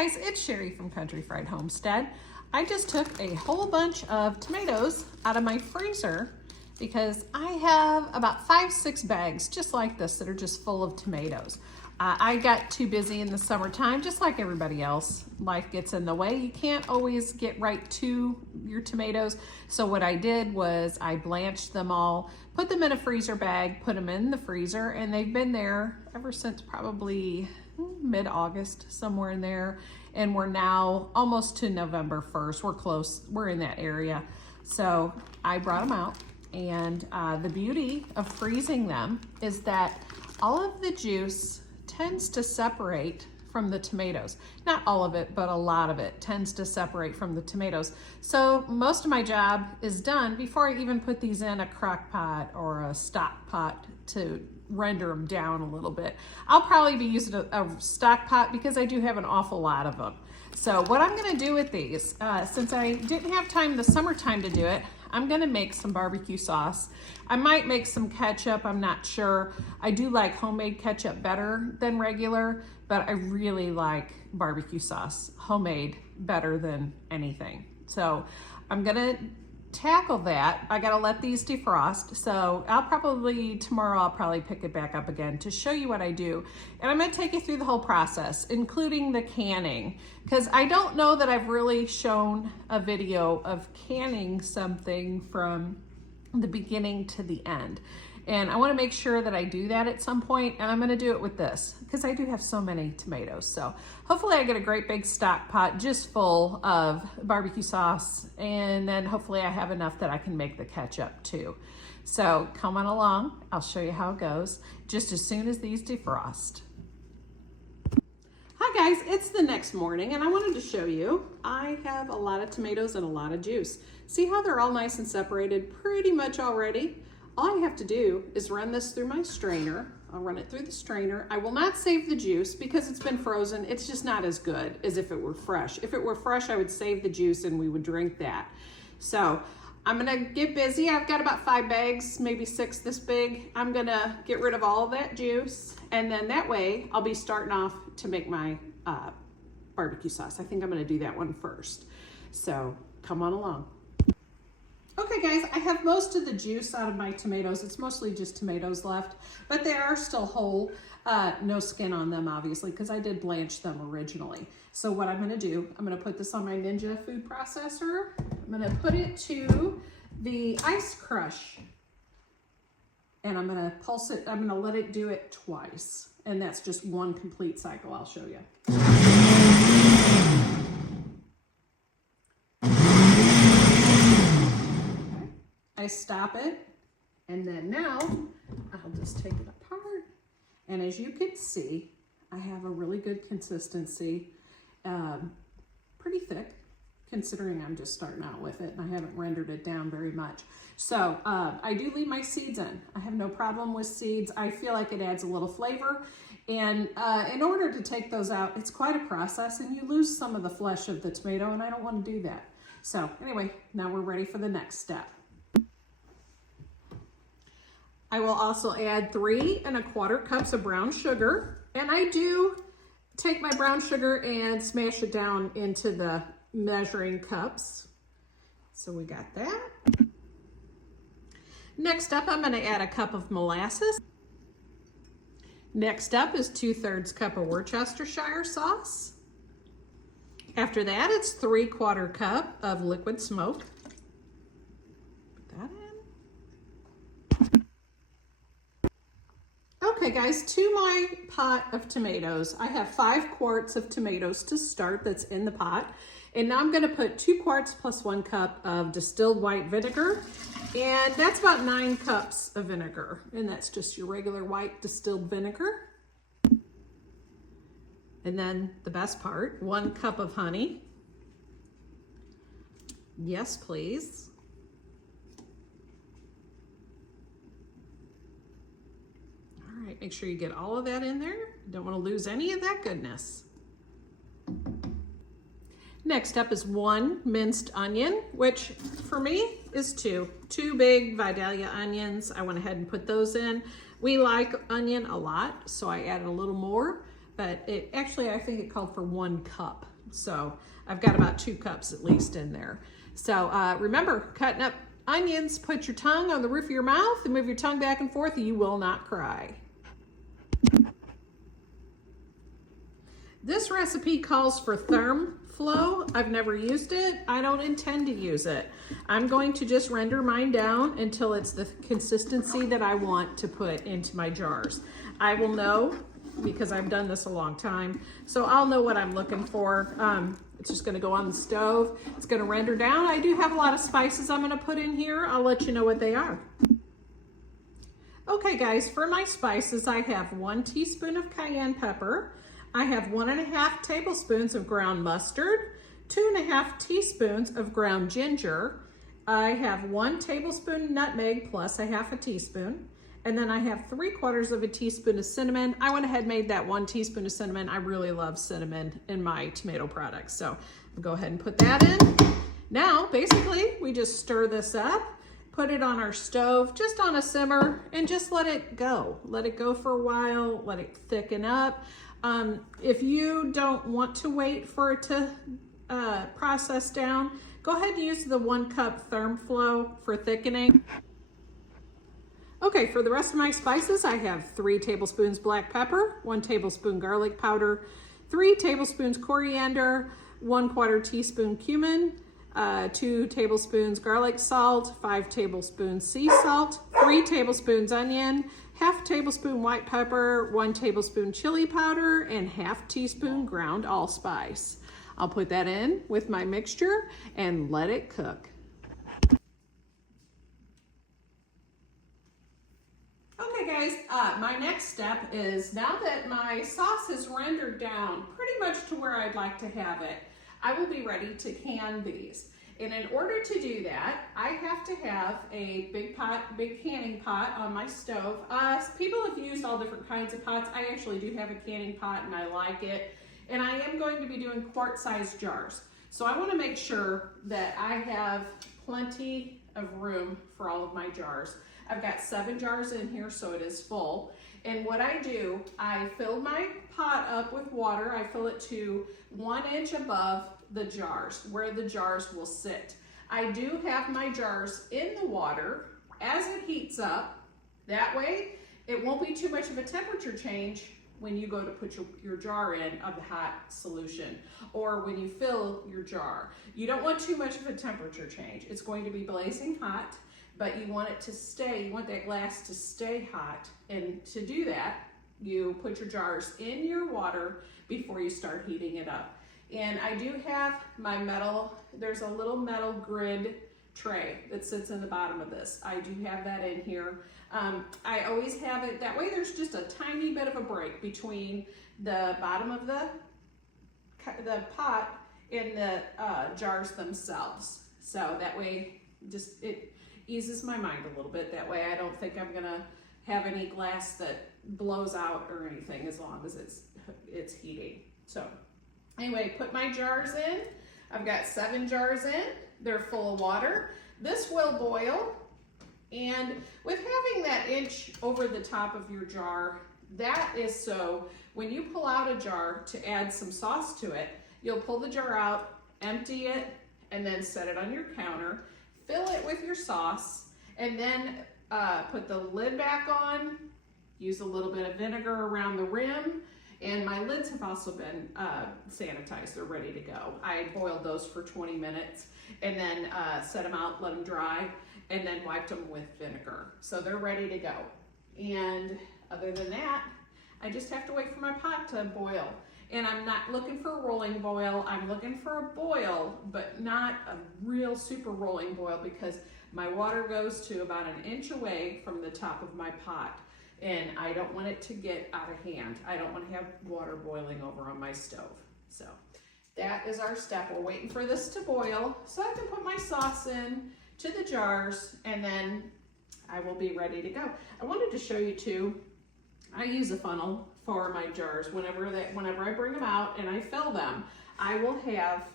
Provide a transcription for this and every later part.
guys, it's Sherry from Country Fried Homestead. I just took a whole bunch of tomatoes out of my freezer because I have about 5-6 bags just like this that are just full of tomatoes. I got too busy in the summertime, just like everybody else. Life gets in the way. You can't always get right to your tomatoes. So what I did was I blanched them all, put them in a freezer bag, put them in the freezer, and they've been there ever since probably mid-August, somewhere in there. And we're now almost to November 1st. We're close, we're in that area. So I brought them out, and the beauty of freezing them is that all of the juice tends to separate from the tomatoes. Not all of it, but a lot of it tends to separate from the tomatoes. So most of my job is done before I even put these in a crock pot or a stock pot to render them down a little bit. I'll probably be using a stock pot because I do have an awful lot of them. So what I'm gonna do with these, since I didn't have time the summertime to do it, I'm gonna make some barbecue sauce. I might make some ketchup, I'm not sure. I do like homemade ketchup better than regular, but I really like barbecue sauce, homemade, better than anything. So I'm gonna tackle that. I gotta let these defrost. So tomorrow I'll probably pick it back up again to show you what I do. And I'm gonna take you through the whole process, including the canning, because I don't know that I've really shown a video of canning something from the beginning to the end. And I wanna make sure that I do that at some point, and I'm gonna do it with this because I do have so many tomatoes. So hopefully I get a great big stock pot just full of barbecue sauce, and then hopefully I have enough that I can make the ketchup too. So come on along, I'll show you how it goes just as soon as these defrost. Hi guys, it's the next morning and I wanted to show you, I have a lot of tomatoes and a lot of juice. See how they're all nice and separated pretty much already? All I have to do is run this through my strainer. I'll run it through the strainer. I will not save the juice because it's been frozen. It's just not as good as if it were fresh. If it were fresh, I would save the juice and we would drink that. So I'm gonna get busy. I've got about 5 bags, maybe 6 this big. I'm gonna get rid of all of that juice, and then that way I'll be starting off to make my barbecue sauce. I think I'm gonna do that one first. So come on along. Okay guys, I have most of the juice out of my tomatoes. It's mostly just tomatoes left, but they are still whole. No skin on them, obviously, because I did blanch them originally. So what I'm gonna do, I'm gonna put this on my Ninja food processor. I'm gonna put it to the ice crush, and I'm gonna pulse it. I'm gonna let it do it twice, and that's just one complete cycle. I'll show you. I stop it, and then now I'll just take it apart. And as you can see, I have a really good consistency, pretty thick, considering I'm just starting out with it and I haven't rendered it down very much. So I do leave my seeds in. I have no problem with seeds. I feel like it adds a little flavor. And in order to take those out, it's quite a process, and you lose some of the flesh of the tomato, and I don't want to do that. So anyway, now we're ready for the next step. I will also add 3 1/4 cups of brown sugar. And I do take my brown sugar and smash it down into the measuring cups. So we got that. Next up, I'm gonna add a cup of molasses. Next up is 2/3 cup of Worcestershire sauce. After that, it's 3/4 cup of liquid smoke. Put that in. Okay guys, to my pot of tomatoes, I have 5 quarts of tomatoes to start that's in the pot. And now I'm gonna put 2 quarts plus 1 cup of distilled white vinegar. And that's about 9 cups of vinegar. And that's just your regular white distilled vinegar. And then the best part, 1 cup of honey. Yes, please. All right, make sure you get all of that in there. Don't want to lose any of that goodness. Next up is 1 minced onion, which for me is 2 big Vidalia onions. I went ahead and put those in. We like onion a lot, so I added a little more, but it actually, I think it called for 1 cup. So I've got about 2 cups at least in there. So remember, cutting up onions, put your tongue on the roof of your mouth and move your tongue back and forth. You will not cry. This recipe calls for ThermFlow. I've never used it. I don't intend to use it. I'm going to just render mine down until it's the consistency that I want to put into my jars. I will know because I've done this a long time, so I'll know what I'm looking for. It's just gonna go on the stove. It's gonna render down. I do have a lot of spices I'm gonna put in here. I'll let you know what they are. Okay guys, for my spices, I have 1 teaspoon of cayenne pepper. I have 1½ tablespoons of ground mustard, 2½ teaspoons of ground ginger. I have 1 tablespoon nutmeg plus 1/2 teaspoon. And then I have 3/4 teaspoon of cinnamon. I went ahead and made that 1 teaspoon of cinnamon. I really love cinnamon in my tomato products. So I'll go ahead and put that in. Now, basically, we just stir this up, put it on our stove, just on a simmer, and just let it go. Let it go for a while, let it thicken up. If you don't want to wait for it to process down, go ahead and use the 1 cup ThermFlow for thickening. Okay, for the rest of my spices, I have 3 tablespoons black pepper, 1 tablespoon garlic powder, 3 tablespoons coriander, 1/4 teaspoon cumin, 2 tablespoons garlic salt, 5 tablespoons sea salt, 3 tablespoons onion, 1/2 tablespoon white pepper, 1 tablespoon chili powder, and 1/2 teaspoon ground allspice. I'll put that in with my mixture and let it cook. Okay guys, my next step is, now that my sauce is rendered down pretty much to where I'd like to have it, I will be ready to can these. And in order to do that, I have to have a big canning pot on my stove. People have used all different kinds of pots. I actually do have a canning pot and I like it. And I am going to be doing quart-sized jars. So I want to make sure that I have plenty of room for all of my jars. I've got 7 jars in here, so it is full. And what I do, I fill my pot up with water. I fill it to 1 inch above the jars, where the jars will sit. I do have my jars in the water as it heats up. That way, it won't be too much of a temperature change when you go to put your jar in of the hot solution, or when you fill your jar. You don't want too much of a temperature change. It's going to be blazing hot, but you want it to stay, you want that glass to stay hot. And to do that, you put your jars in your water before you start heating it up. And I do have my metal, there's a little metal grid tray that sits in the bottom of this. I do have that in here. I always have it, that way there's just a tiny bit of a break between the bottom of the pot and the jars themselves. So that way, just it eases my mind a little bit. That way I don't think I'm gonna have any glass that blows out or anything, as long as it's heating. So anyway, put my jars in. I've got 7 jars in. They're full of water. This will boil. And with having that inch over the top of your jar, that is so when you pull out a jar to add some sauce to it, you'll pull the jar out, empty it, and then set it on your counter, fill it with your sauce, and then put the lid back on, use a little bit of vinegar around the rim, and my lids have also been sanitized. They're ready to go. I boiled those for 20 minutes and then set them out, let them dry, and then wiped them with vinegar. So they're ready to go. And other than that, I just have to wait for my pot to boil. And I'm not looking for a rolling boil. I'm looking for a boil, but not a real super rolling boil, because my water goes to about 1 inch away from the top of my pot. And I don't want it to get out of hand. I don't want to have water boiling over on my stove. So that is our step. We're waiting for this to boil so I can put my sauce in to the jars, and then I will be ready to go. I wanted to show you too, I use a funnel for my jars. Whenever I bring them out and I fill them, I will have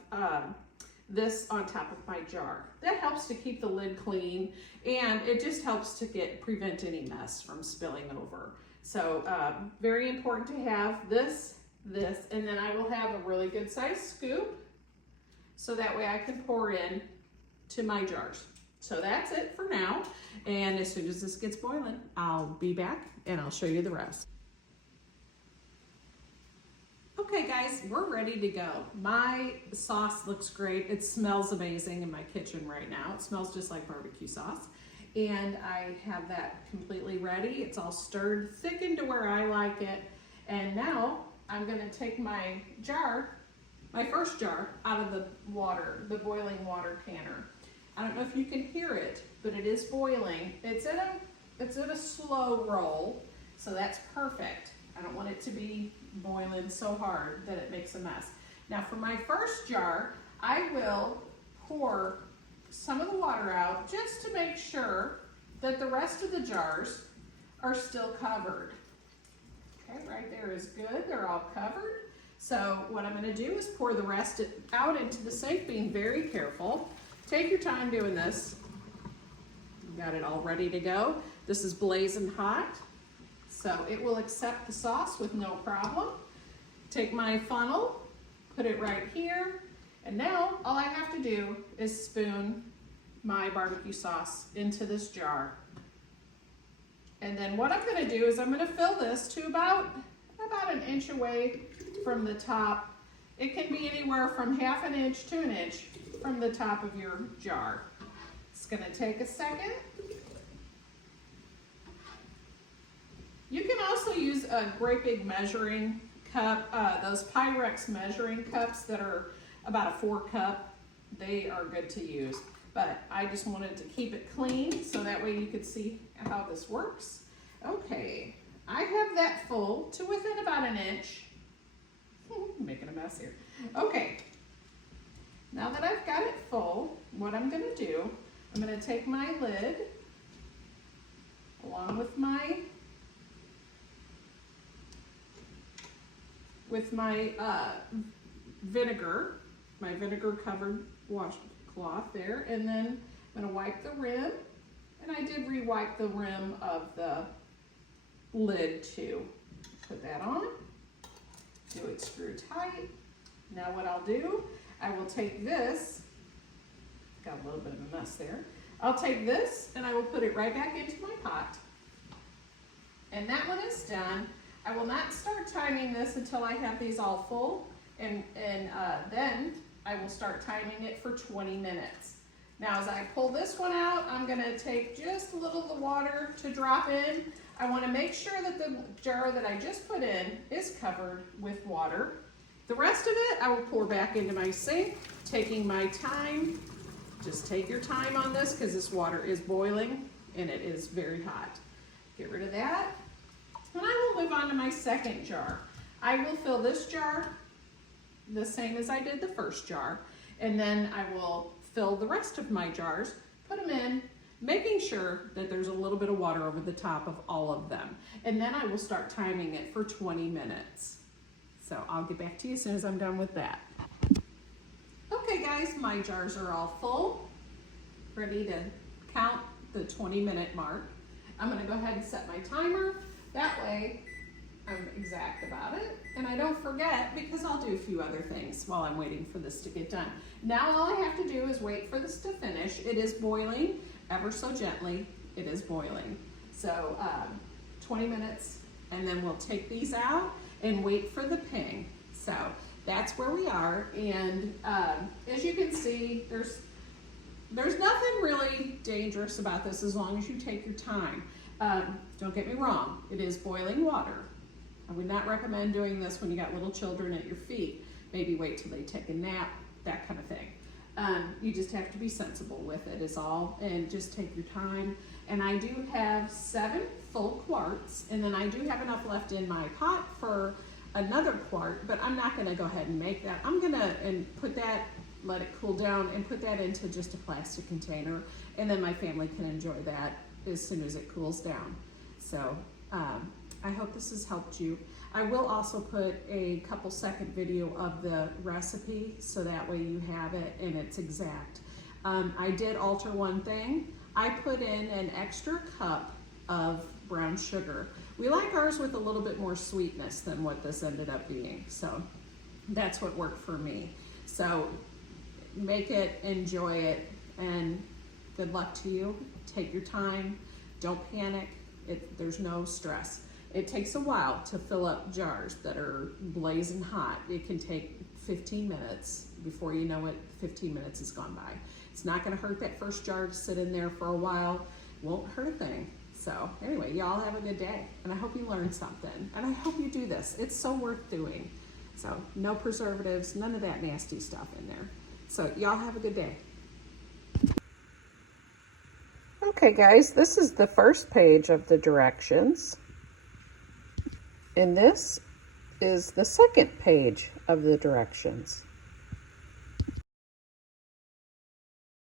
this on top of my jar. That helps to keep the lid clean, and it just helps to prevent any mess from spilling over. So very important to have this this, and then I will have a really good sized scoop so that way I can pour in to my jars. So that's it for now. And as soon as this gets boiling, I'll be back and I'll show you the rest. Okay guys, we're ready to go. My sauce looks great. It smells amazing in my kitchen right now. It smells just like barbecue sauce. And I have that completely ready. It's all stirred, thickened to where I like it. And now I'm gonna take my jar, my first jar, out of the water, the boiling water canner. I don't know if you can hear it, but it is boiling. It's at a slow roll, so that's perfect. I don't want it to be boiling so hard that it makes a mess. Now for my first jar, I will pour some of the water out just to make sure that the rest of the jars are still covered. Okay, right there is good, they're all covered. So what I'm gonna do is pour the rest out into the sink, being very careful. Take your time doing this. You got it all ready to go. This is blazing hot, so it will accept the sauce with no problem. Take my funnel, put it right here, and now all I have to do is spoon my barbecue sauce into this jar. And then what I'm gonna do is I'm gonna fill this to about an inch away from the top. It can be anywhere from ½ an inch to an inch from the top of your jar. It's gonna take a second. You can also use a great big measuring cup, those Pyrex measuring cups that are about a 4 cup. They are good to use, but I just wanted to keep it clean so that way you could see how this works. Okay, I have that full to within about an inch. Making a mess here. Okay, now that I've got it full, what I'm gonna do, I'm gonna take my lid along with my vinegar, my vinegar covered washcloth there, and then I'm gonna wipe the rim, and I did re-wipe the rim of the lid too. Put that on, do it screw tight. Now what I'll do, I will take this, got a little bit of a mess there. I'll take this and I will put it right back into my pot. And that one is done. I will not start timing this until I have these all full, and then I will start timing it for 20 minutes. Now as I pull this one out, I'm gonna take just a little of the water to drop in. I wanna make sure that the jar that I just put in is covered with water. The rest of it I will pour back into my sink, taking my time. Just take your time on this because this water is boiling and it is very hot. Get rid of that. And I will move on to my second jar. I will fill this jar the same as I did the first jar, and then I will fill the rest of my jars, put them in, making sure that there's a little bit of water over the top of all of them. And then I will start timing it for 20 minutes. So I'll get back to you as soon as I'm done with that. Okay guys, my jars are all full, ready to count the 20-minute mark. I'm gonna go ahead and set my timer. That way I'm exact about it and I don't forget, because I'll do a few other things while I'm waiting for this to get done. Now all I have to do is wait for this to finish. It is boiling ever so gently. It is boiling. So 20 minutes, and then we'll take these out and wait for the ping. So that's where we are. And as you can see, there's nothing really dangerous about this as long as you take your time. Don't get me wrong, it is boiling water. I would not recommend doing this when you got little children at your feet. Maybe wait till they take a nap, that kind of thing. You just have to be sensible with it is all, and just take your time. And I do have 7 full quarts, and then I do have enough left in my pot for another quart, but I'm not gonna go ahead and make that. I'm gonna put that, let it cool down, and put that into just a plastic container, and then my family can enjoy that as soon as it cools down. So I hope this has helped you. I will also put a couple second video of the recipe so that way you have it and it's exact. I did alter one thing. I put in an extra cup of brown sugar, We like ours with a little bit more sweetness than what this ended up being. So that's what worked for me. So make it, enjoy it, and good luck to you. Take your time. Don't panic. There's no stress. It takes a while to fill up jars that are blazing hot. It can take 15 minutes. Before you know it, 15 minutes has gone by. It's not going to hurt that first jar to sit in there for a while. Won't hurt a thing. So anyway, y'all have a good day, and I hope you learned something, and I hope you do this. It's so worth doing. So no preservatives, none of that nasty stuff in there. So y'all have a good day. Okay guys, this is the first page of the directions. And this is the second page of the directions.